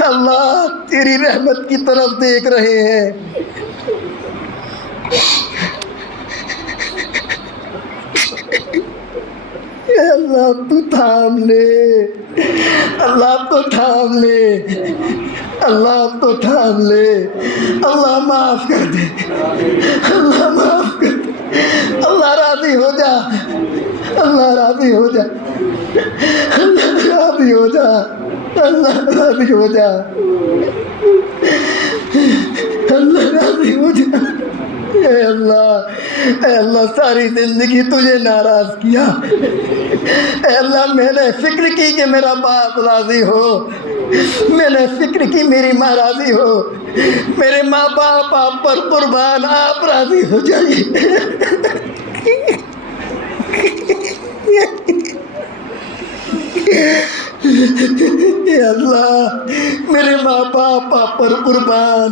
اللہ تیری رحمت کی طرف دیکھ رہے ہیں، اے اللہ تو تھام لے، اللہ تو تھام لے، اللہ تو تھام لے، اللہ معاف کر دے، اللہ معاف کر دے، اللہ راضی ہو جا، اللہ راضی ہو جا، اللہ راضی ہو جا، اللہ راضی ہو جا، اللہ راضی ہو جا، اے اللہ ساری زندگی تجھے ناراض کیا، اے اللہ میں نے فکر کی کہ میرا باپ راضی ہو، میں نے فکر کی میری ماں راضی ہو، میرے ماں باپ آپ پر قربان، آپ راضی ہو جائیے، اے اللہ میرے ماں باپ آپ پر قربان،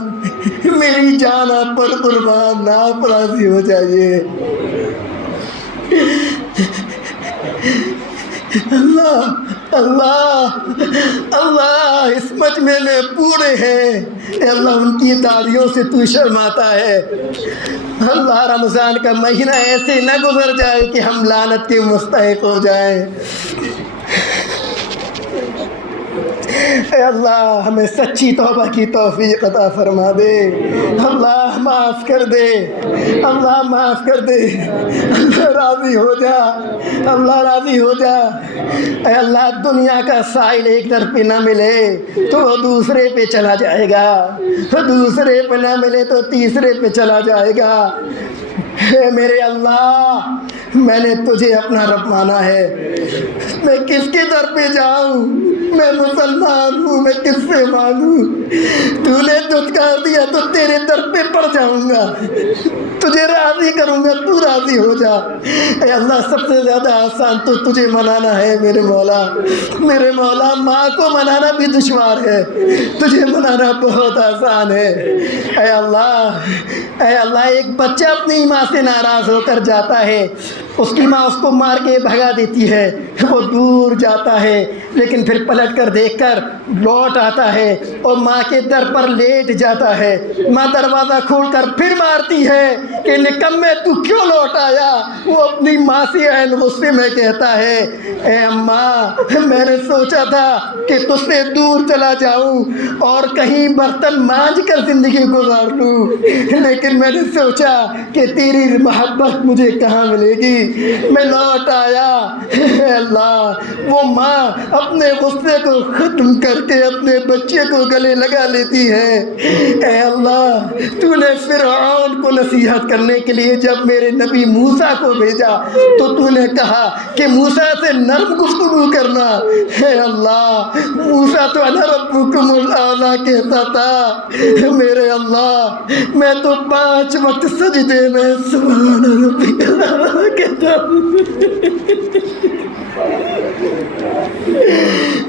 میری جان آپ پر قربان، آپ راضی ہو جائیے، اللہ اللہ اللہ اس مجمع میں بوڑھے ہیں، اے اللہ ان کی داڑھیوں سے تو شرماتا ہے، اللہ رمضان کا مہینہ ایسے نہ گزر جائے کہ ہم لعنت کے مستحق ہو جائیں، اے اللہ ہمیں سچی توبہ کی توفیق عطا فرما دے، اللہ معاف کر دے، اللہ معاف کر دے، اللہ راضی ہو جا، اللہ راضی ہو جا، اے اللہ دنیا کا سائل ایک در پہ نہ ملے تو وہ دوسرے پہ چلا جائے گا، دوسرے پہ نہ ملے تو تیسرے پہ چلا جائے گا، اے میرے اللہ میں نے تجھے اپنا رب مانا ہے، میں کس کے در پہ جاؤں، میں مسلمان ہوں، میں کس سے مانگوں، تو نے دھتکار دیا تو تیرے در پہ پڑ جاؤں گا، تجھے راضی کروں گا، تو راضی ہو جا، اے اللہ سب سے زیادہ آسان تو تجھے منانا ہے میرے مولا، میرے مولا ماں کو منانا بھی دشوار ہے، تجھے منانا بہت آسان ہے، اے اللہ ایک بچہ اپنی ماں سے ناراض ہو کر جاتا ہے اس کی ماں اس کو مار کے بھگا دیتی ہے، وہ دور جاتا ہے لیکن پھر پلٹ کر دیکھ کر لوٹ آتا ہے اور ماں کے در پر لیٹ جاتا ہے۔ ماں دروازہ کھول کر پھر مارتی ہے کہ نکمے تو کیوں لوٹ آیا؟ وہ اپنی ماں سے عین غصے میں کہتا ہے اے اماں، میں نے سوچا تھا کہ تجھ سے دور چلا جاؤں اور کہیں برتن مانج کر زندگی گزار لوں، لیکن میں نے سوچا کہ تیری محبت مجھے کہاں ملے گی، میں لوٹ آیا۔ اے اللہ، وہ ماں اپنے غصے کو ختم کر کے اپنے بچے کو گلے لگا لیتی ہے۔ اے اللہ، تو نے فرعون کو نصیحت کرنے کے لیے جب میرے نبی موسیٰ کو بھیجا تو تو نے کہا کہ موسیٰ سے نرم گفتگو کرنا۔ اے اللہ، موسیٰ تو انا ربکم الاعلی کہتا تھا، میرے اللہ میں تو 5 وقت سجدے میں سبحان ربی الاعلی کہتا ہوں۔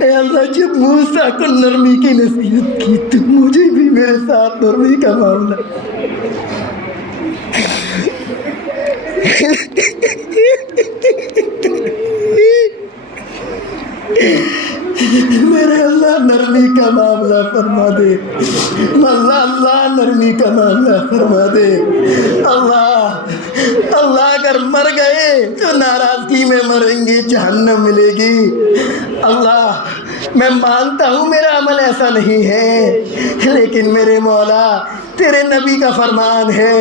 اے اللہ، جب موسیٰ کو نرمی کی نصیحت کی تو مجھے بھی میرے ساتھ نرمی کا معاملہ۔ میرے اللہ نرمی کا معاملہ فرما دے، اللہ نرمی کا معاملہ فرما دے۔ اللہ اگر مر گئے تو ناراضگی میں مریں گے، جہنم ملے گی۔ اللہ میں مانتا ہوں میرا عمل ایسا نہیں ہے، لیکن میرے مولا تیرے نبی کا فرمان ہے،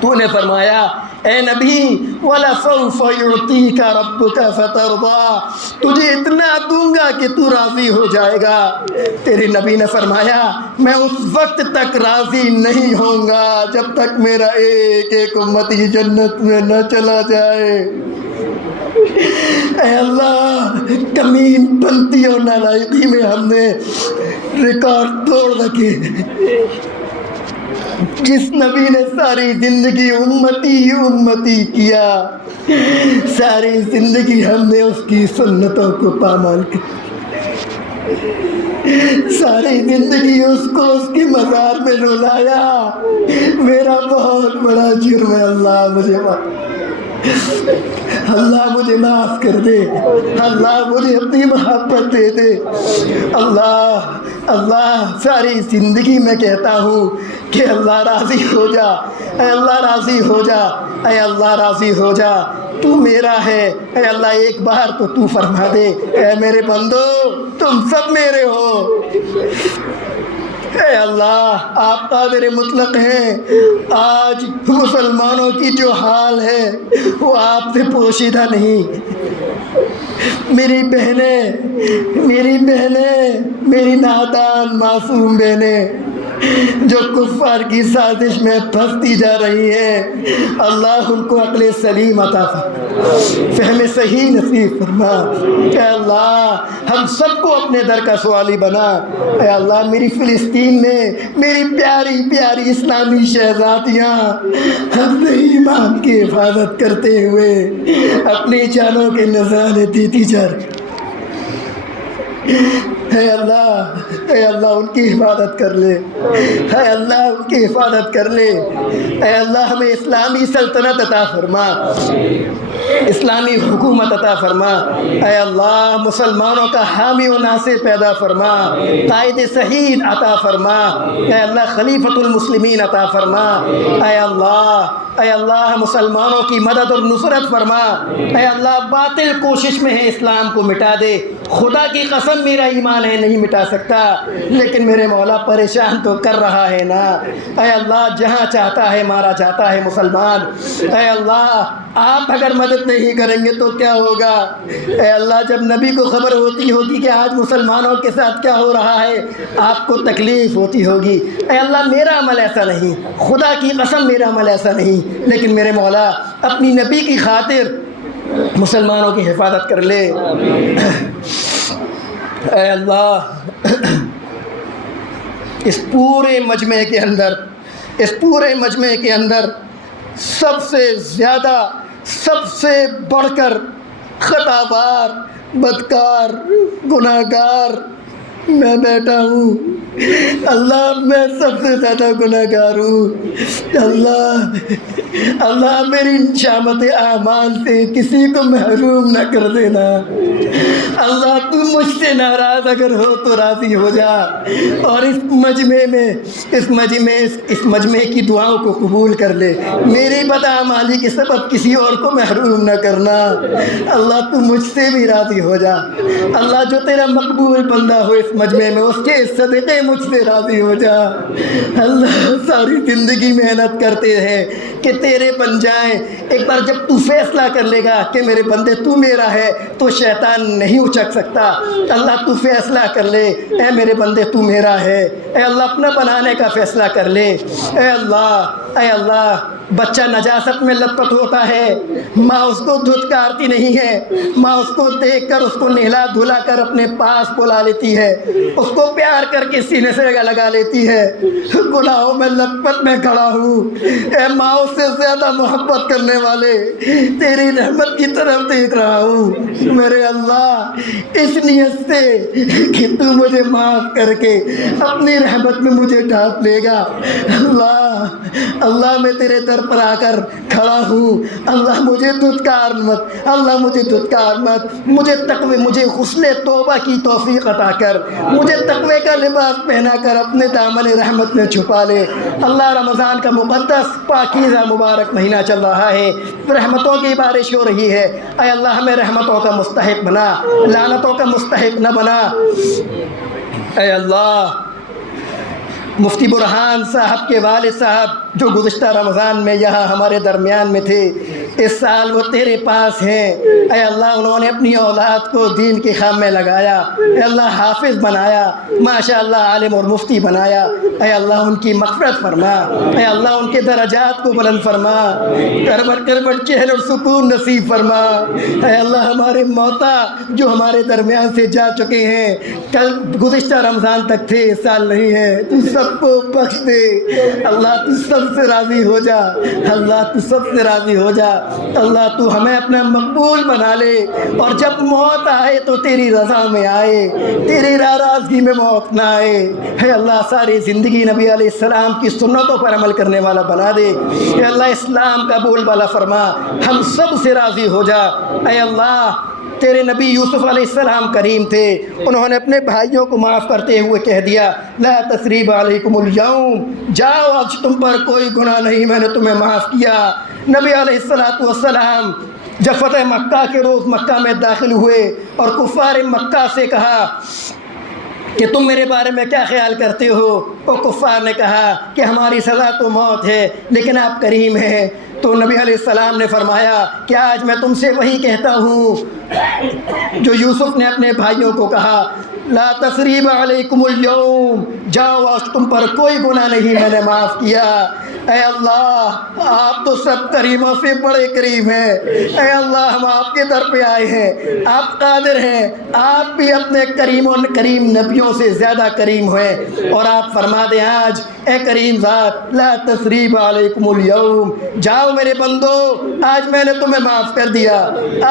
تو نے فرمایا اے نبی وَلَسَوْفَ يُعْطِيكَ رَبُّكَ فَتَرْضَىٰ، تجھے اتنا دوں گا کہ تو راضی ہو جائے گا۔ تیرے نبی نے فرمایا میں اس وقت تک راضی نہیں ہوں گا جب تک میرا ایک ایک امتی جنت میں نہ چلا جائے۔ اے اللہ، کمین پنتی اور نالائقی میں ہم نے ریکارڈ توڑ رکھے۔ جس نبی نے ساری زندگی امتی امتی کیا، ساری زندگی ہم نے اس کی سنتوں کو پامال کیا، ساری زندگی اس کو اس کی مزار میں رلایا۔ میرا بہت بڑا جرم ہے، اللہ مجھے معاف کر دے، اللہ مجھے اپنی محبت دے دے۔ اللہ ساری زندگی میں کہتا ہوں کہ اللہ راضی ہو جا، اے اللہ راضی ہو جا، اے اللہ راضی ہو جا، تو میرا ہے۔ اے اللہ ایک بار تو فرما دے اے میرے بندو تم سب میرے ہو۔ اے اللہ آپ قادر مطلق ہیں، آج مسلمانوں کی جو حال ہے وہ آپ سے پوشیدہ نہیں۔ میری بہنیں، میری نادان معصوم بہنیں جو کفار کی سازش میں پھنستی جا رہی ہیں، اللہ ان کو عقل سلیم عطا فرما، فہم صحیح نصیب فرما۔ اے اللہ ہم سب کو اپنے در کا سوالی بنا۔ اے اللہ میری فلسطین میں میری پیاری پیاری اسلامی شہزادیاں اپنے ایمان کی حفاظت کرتے ہوئے اپنی جانوں کے نذرانے دیتی جا رہی۔ اے اللہ ان کی حفاظت کر لے، اے اللہ ان کی حفاظت کر لے۔ اے اللہ ہمیں اسلامی سلطنت عطا فرما، اسلامی حکومت عطا فرما۔ اے اللہ مسلمانوں کا حامی و ناصر پیدا فرما، قائد صحیح عطا فرما۔ اے اللہ خلیفۃ المسلمین عطا فرما۔ اے اللہ مسلمانوں کی مدد اور نصرت فرما۔ اے اللہ باطل کوشش میں ہے اسلام کو مٹا دے، خدا کی قسم میرا ایمان ہے نہیں مٹا سکتا، لیکن میرے مولا پریشان تو کر رہا ہے نا۔ اے اللہ جہاں چاہتا ہے مارا جاتا ہے مسلمان۔ اے اللہ آپ اگر مدد نہیں کریں گے تو کیا ہوگا؟ اے اللہ جب نبی کو خبر ہوتی ہوگی کہ آج مسلمانوں کے ساتھ کیا ہو رہا ہے آپ کو تکلیف ہوتی ہوگی۔ اے اللہ میرا عمل ایسا نہیں، خدا کی قسم میرا عمل ایسا نہیں، لیکن میرے مولا اپنی نبی کی خاطر مسلمانوں کی حفاظت کر لے۔ اے اللہ اس پورے مجمع کے اندر سب سے زیادہ، سب سے بڑھ کر خطابار، بدکار، گناہگار میں بیٹھا ہوں۔ اللہ میں سب سے زیادہ گناہ گار ہوں۔ اللہ میری شامت اعمال سے کسی کو محروم نہ کر دینا۔ اللہ تو مجھ سے ناراض اگر ہو تو راضی ہو جا، اور اس مجمع کی دعاؤں کو قبول کر لے۔ میری بدعمالی کے سبب کسی اور کو محروم نہ کرنا۔ اللہ تو مجھ سے بھی راضی ہو جا۔ اللہ جو تیرا مقبول بندہ ہو اس مجمع میں، اس کے صدقے مجھ سے راضی ہو جا۔ اللہ ساری زندگی محنت کرتے ہیں کہ تیرے بن جائیں، ایک بار جب تو فیصلہ کر لے گا کہ میرے بندے تو میرا ہے تو شیطان نہیں اچک سکتا۔ اللہ تو فیصلہ کر لے، اے میرے بندے تو میرا ہے۔ اے اللہ اپنا بنانے کا فیصلہ کر لے۔ اے اللہ بچہ نجاست میں لت پت ہوتا ہے، ماں اس کو دھتکارتی نہیں ہے، ماں اس کو دیکھ کر اس کو نہلا دھلا کر اپنے پاس بلا لیتی ہے، اس کو پیار کر کے سینے سے لگا لیتی ہے۔ گناہوں میں لت پت میں کھڑا ہوں، اے ماں اس سے زیادہ محبت کرنے والے تیری رحمت کی طرف دیکھ رہا ہوں۔ میرے اللہ اس نیت سے کہ تو مجھے معاف کر کے اپنی رحمت میں مجھے ڈھانپ لے گا، اللہ میں تیرے در پر آ کر کھڑا ہوں۔ اللہ مجھے دھتکار مت، اللہ مجھے دھتکار مت، مجھے غسل توبہ کی توفیق عطا کر، مجھے تقوی کا لباس پہنا کر اپنے دامن رحمت میں چھپا لے۔ اللہ رمضان کا مقدس پاکیزہ مبارک مہینہ چل رہا ہے، رحمتوں کی بارش ہو رہی ہے۔ اے اللہ ہمیں رحمتوں کا مستحق بنا، لعنتوں کا مستحق نہ بنا۔ اے اللہ مفتی برہان صاحب کے والد صاحب جو گزشتہ رمضان میں یہاں ہمارے درمیان میں تھے، اس سال وہ تیرے پاس ہیں۔ اے اللہ انہوں نے اپنی اولاد کو دین کے خام میں لگایا، اے اللہ حافظ بنایا، ماشاء اللہ عالم اور مفتی بنایا۔ اے اللہ ان کی مغفرت فرما، اے اللہ ان کے درجات کو بلند فرما، کربٹ چہر اور سکون نصیب فرما۔ اے اللہ ہمارے موتا جو ہمارے درمیان سے جا چکے ہیں، کل گزشتہ رمضان تک تھے، اس سال نہیں ہے، تو سب کو بخش دے۔ اللہ تو سب سے راضی ہو جا، اللہ تو سب سے راضی ہو جا۔ اللہ تو ہمیں اپنا مقبول بنا لے، اور جب موت آئے تو تیری رضا میں آئے، تیری ناراضگی میں موت نہ آئے۔ اے اللہ ساری زندگی نبی علیہ السلام کی سنتوں پر عمل کرنے والا بنا دے۔ اے اللہ اسلام کا بول بالا فرما، ہم سب سے راضی ہو جا۔ اے اللہ تیرے نبی یوسف علیہ السلام کریم تھے، انہوں نے اپنے بھائیوں کو معاف کرتے ہوئے کہہ دیا لا تثریب علیکم اليوم، جاؤ آج تم پر کوئی گناہ نہیں، میں نے تمہیں معاف کیا۔ نبی علیہ السلام جب فتح مکہ کے روز مکہ میں داخل ہوئے اور کفار مکہ سے کہا کہ تم میرے بارے میں کیا خیال کرتے ہو، وہ کفار نے کہا کہ ہماری سزا تو موت ہے لیکن آپ کریم ہیں۔ تو نبی علیہ السلام نے فرمایا کہ آج میں تم سے وہی کہتا ہوں جو یوسف نے اپنے بھائیوں کو کہا لا تثریب علیکم اليوم، جاؤ آج تم پر کوئی گناہ نہیں، میں نے معاف کیا۔ اے اللہ آپ تو سب کریموں سے بڑے کریم ہیں، اے اللہ ہم آپ کے در پہ آئے ہیں، آپ قادر ہیں، آپ بھی اپنے کریم نبیوں سے زیادہ کریم ہوئے، اور آپ فرما دیں آج اے کریم ذات لا تثریب علیکم اليوم، جاؤ میرے بندو آج میں نے تمہیں معاف کر دیا،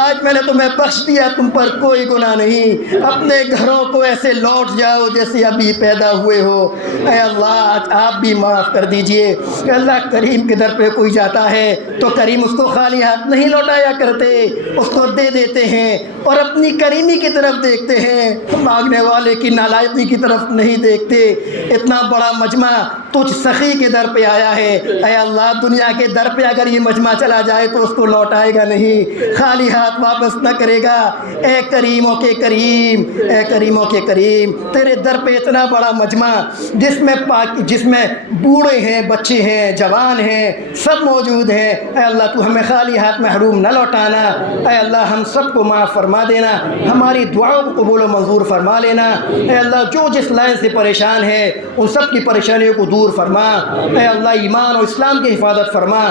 آج میں نے تمہیں بخش دیا، تم پر کوئی گناہ نہیں، اپنے گھروں کو ایسے لوٹ جاؤ جیسے ابھی پیدا ہوئے ہو۔ اے اللہ آج آپ بھی معاف کر دیجئے۔ کہ اللہ کریم کے در پہ کوئی جاتا ہے تو کریم اس کو خالی ہاتھ نہیں لوٹایا کرتے، اس کو دے دیتے ہیں اور اپنی کریمی کی طرف دیکھتے ہیں، مانگنے والے کی نالائقی کی طرف نہیں دیکھتے۔ اتنا بڑا مجمع تجھ سخی کے در پہ آیا ہے، اے اللہ دنیا کے در پہ اگر یہ مجمع چلا جائے تو اس کو لوٹائے گا نہیں، خالی ہاتھ واپس نہ کرے گا۔ اے کریموں کے کریم، اے کریموں کے کریم، تیرے در پہ اتنا بڑا مجمع جس میں بوڑھے ہیں، بچے ہیں، جوان ہیں، سب موجود ہیں، اے اللہ تو ہمیں خالی ہاتھ محروم نہ لوٹانا۔ اے اللہ ہم سب کو معاف فرما دینا، ہماری دعاؤں کو قبول و منظور فرما لینا۔ اے اللہ جو جس لائن سے پریشان ہے ان سب کی پریشانیوں کو دور فرما۔ اے اللہ ایمان اور اسلام کی حفاظت فرما۔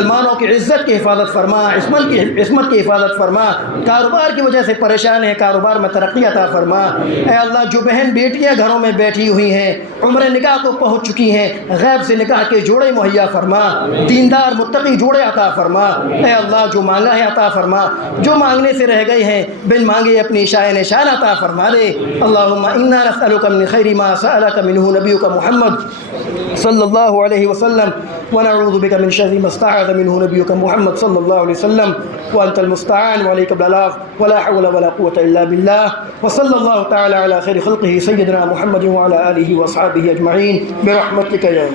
مسلمانوں کی عزت کی حفاظت فرما، عصمت کی حفاظت فرما، کاروبار کی وجہ سے پریشان ہیں کاروبار میں ترقی عطا فرما۔ اے اللہ جو بہن بیٹیاں گھروں میں بیٹھی ہوئی ہیں، عمر نکاح کو پہنچ چکی ہیں، غیب سے نکاح کے جوڑے مہیا فرما، دیندار متقی جوڑے عطا فرما۔ اے اللہ جو مانگا ہے عطا فرما، جو مانگنے سے رہ گئے ہیں بن مانگے اپنی شاہ نشان عطا فرما دے۔ اللہم انا نسألک من خیر ما سألک منہ نبیک محمد صلی اللہ علیہ وسلم ونعوذ بک من شر ما استعاذ منہ نبیک محمد صلی اللہ علیہ وسلم وانت المستعان وعلیک البلاغ ولا حول ولا قوة الا باللہ وصلی اللہ تعالی علی خیر خلقہ سیدنا محمد وعلی آلہ واصحابہ اجمعین برحمتک یا